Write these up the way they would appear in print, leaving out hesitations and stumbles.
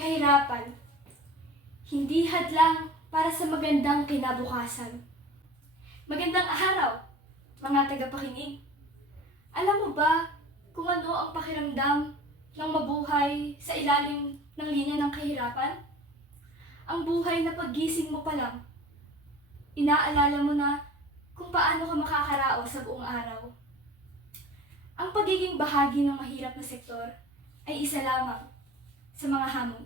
Kahirapan, hindi hadlang para sa magandang kinabukasan. Magandang araw, mga tagapakinig. Alam mo ba kung ano ang pakiramdam ng mabuhay sa ilalim ng linya ng kahirapan? Ang buhay na paggising mo pa lang, inaalala mo na kung paano ka makakaraos sa buong araw. Ang pagiging bahagi ng mahirap na sektor ay isa lamang sa mga hamon.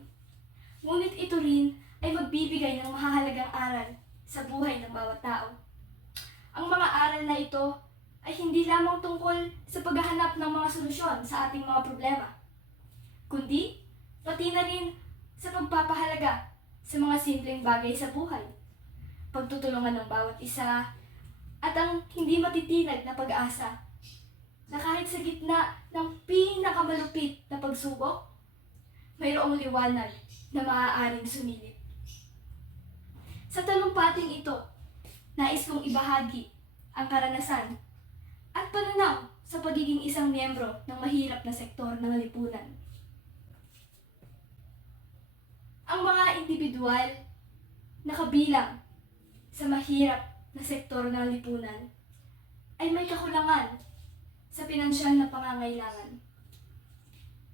Ngunit ito rin ay magbibigay ng mahahalagang aral sa buhay ng bawat tao. Ang mga aral na ito ay hindi lamang tungkol sa paghahanap ng mga solusyon sa ating mga problema, kundi pati na rin sa pagpapahalaga sa mga simpleng bagay sa buhay, pagtutulungan ng bawat isa, at ang hindi matitinag na pag-asa na kahit sa gitna ng pinakamalupit na pagsubok, mayroong liwanag na maaaring sumilip. Sa talumpating ito, nais kong ibahagi ang karanasan at pananaw sa pagiging isang miyembro ng mahirap na sektor ng lipunan. Ang mga individual na kabilang sa mahirap na sektor ng lipunan ay may kakulangan sa pinansyal na pangangailangan.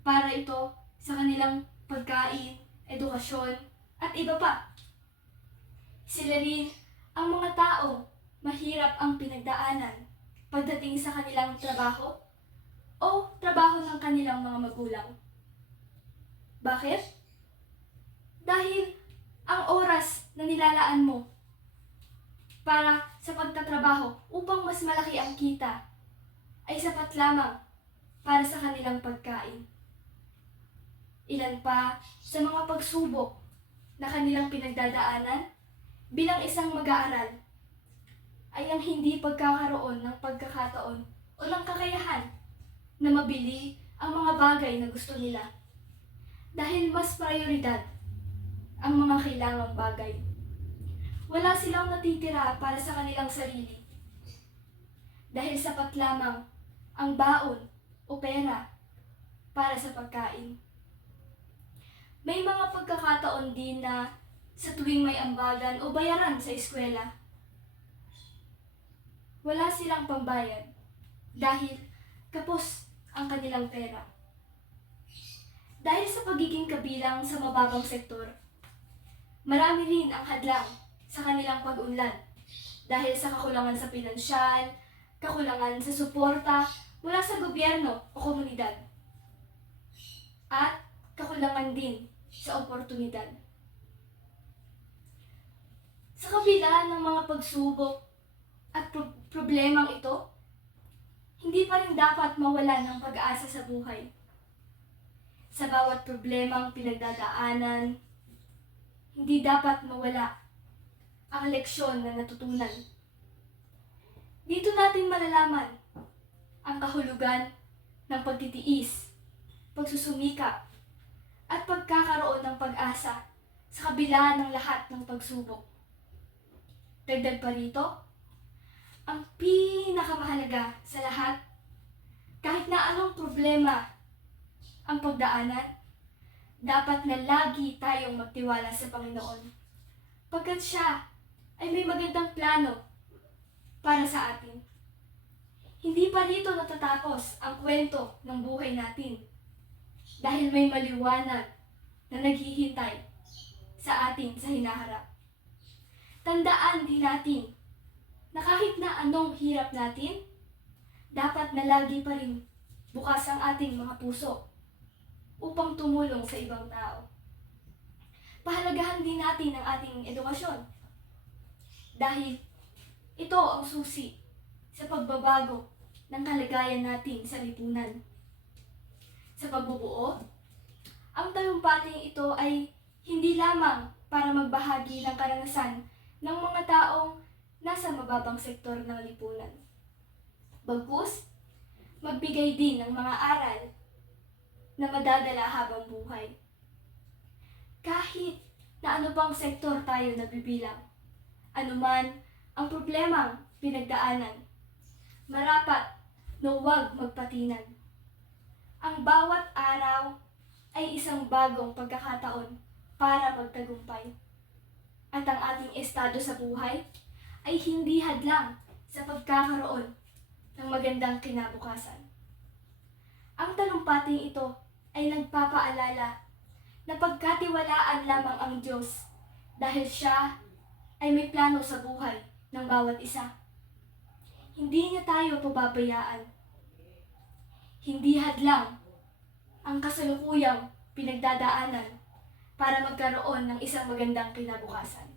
Para ito sa kanilang pagkain, edukasyon, at iba pa. Sila rin ang mga taong mahirap ang pinagdaanan pagdating sa kanilang trabaho o trabaho ng kanilang mga magulang. Bakit? Dahil ang oras na nilalaan mo para sa pagtatrabaho upang mas malaki ang kita ay sapat lamang para sa kanilang pagkain. Ilan pa sa mga pagsubok na kanilang pinagdadaanan bilang isang mag-aaral ay ang hindi pagkakaroon ng pagkakataon o ng kakayahan na mabili ang mga bagay na gusto nila dahil mas prioridad ang mga kailangang bagay. Wala silang natitira para sa kanilang sarili dahil sapat lamang ang baon o pera para sa pagkain. May mga pagkakataon din na sa tuwing may ambagan o bayaran sa eskwela, wala silang pambayad dahil kapos ang kanilang pera. Dahil sa pagiging kabilang sa mababang sektor, marami rin ang hadlang sa kanilang pag-unlad dahil sa kakulangan sa pinansyal, kakulangan sa suporta mula sa gobyerno o komunidad, at kakulangan din sa oportunidad. Sa kabila ng mga pagsubok at problemang ito, hindi pa rin dapat mawala ng pag-asa sa buhay. Sa bawat problemang pinagdadaanan, hindi dapat mawala ang leksyon na natutunan. Dito natin malalaman ang kahulugan ng pagtitiis, pagsusumikap, at pagkakaroon ng pag-asa sa kabila ng lahat ng pagsubok. Dagdag pa rito, ang pinakamahalaga sa lahat, kahit na anong problema ang pagdaanan, dapat na lagi tayong magtiwala sa Panginoon, pagkat Siya ay may magandang plano para sa atin. Hindi pa rito natatapos ang kwento ng buhay natin dahil may maliwanag na naghihintay sa atin sa hinaharap. Tandaan din natin na kahit na anong hirap natin, dapat na lagi pa rin bukas ang ating mga puso upang tumulong sa ibang tao. Pahalagahan din natin ang ating edukasyon dahil ito ang susi sa pagbabago ng kalagayan natin sa lipunan. Sa pagbubuo, ang talumpating ito ay hindi lamang para magbahagi ng karanasan ng mga taong nasa mababang sektor ng lipunan. Bagkus, magbigay din ng mga aral na madadala habang buhay. Kahit na ano pang sektor tayo nabibilang, anuman ang problemang pinagdaanan, marapat na huwag magpatinag. Ang bawat araw ay isang bagong pagkakataon para magtagumpay. At ang ating estado sa buhay ay hindi hadlang sa pagkakaroon ng magandang kinabukasan. Ang talumpating ito ay nagpapaalala na pagkatiwalaan lamang ang Diyos dahil Siya ay may plano sa buhay ng bawat isa. Hindi niya tayo pababayaan. Hindi hadlang ang kasalukuyang pinagdadaanan para magkaroon ng isang magandang kinabukasan.